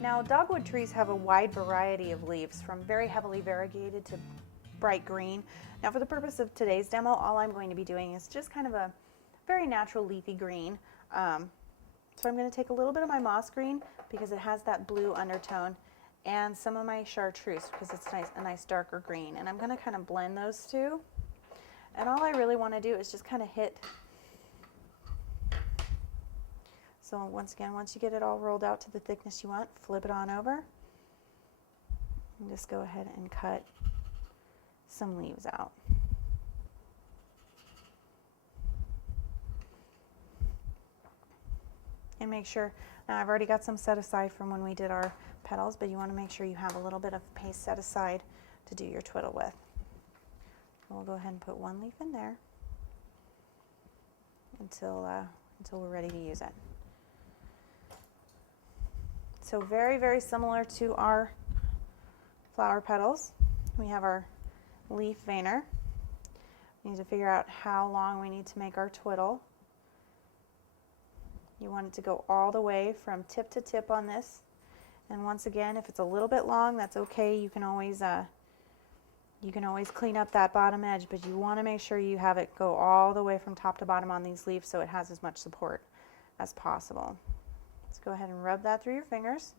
Now, dogwood trees have a wide variety of leaves, from very heavily variegated to bright green. Now, for the purpose of today's demo, all I'm going to be doing is just kind of a very natural leafy green. So I'm going to take a little bit of my moss green because it has that blue undertone, and some of my chartreuse because it's a nice darker green. And I'm going to kind of blend those two. And all I really want to do is just kind of hit. So once again, once you get it all rolled out to the thickness you want, flip it on over and just go ahead and cut some leaves out. And make sure, now I've already got some set aside from when we did our petals, but you want to make sure you have a little bit of paste set aside to do your twiddle with. We'll go ahead and put one leaf in there until we're ready to use it. So very, very similar to our flower petals. We have our leaf veiner. We need to figure out how long we need to make our twiddle. You want it to go all the way from tip to tip on this. And once again, if it's a little bit long, that's okay. You can always clean up that bottom edge, but you want to make sure you have it go all the way from top to bottom on these leaves so it has as much support as possible. Let's go ahead and rub that through your fingers.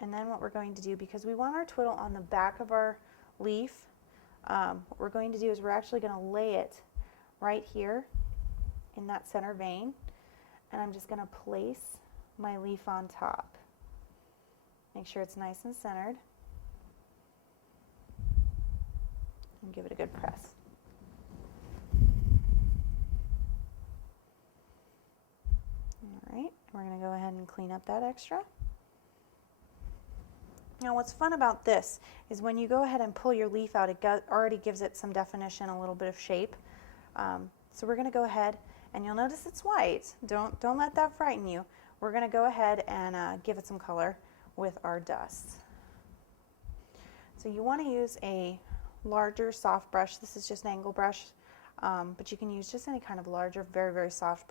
And then what we're going to do, because we want our twiddle on the back of our leaf, what we're going to do is we're actually going to lay it right here in that center vein, and I'm just going to place my leaf on top. Make sure it's nice and centered, and give it a good press. Alright, we're going to go ahead and clean up that extra. Now what's fun about this is when you go ahead and pull your leaf out, it already gives it some definition, a little bit of shape. So we're going to go ahead, and you'll notice it's white. Don't let that frighten you. We're going to go ahead and give it some color with our dust. So you want to use a larger soft brush. This is just an angle brush, but you can use just any kind of larger, very, very soft brush.